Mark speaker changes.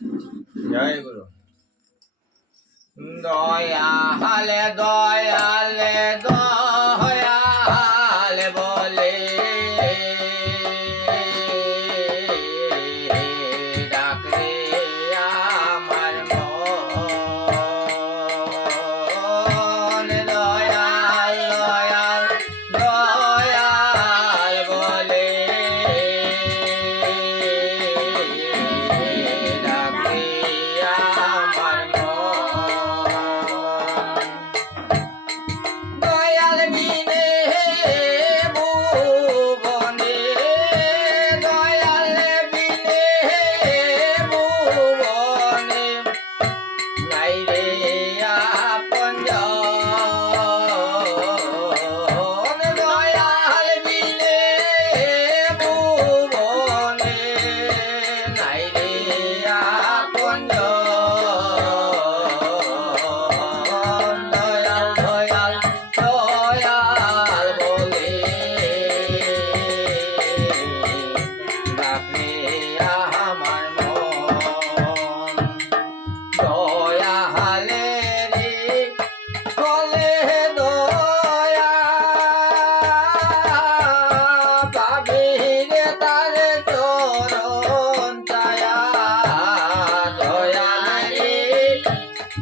Speaker 1: જય ગુરુ. દયા હાલે દયા લે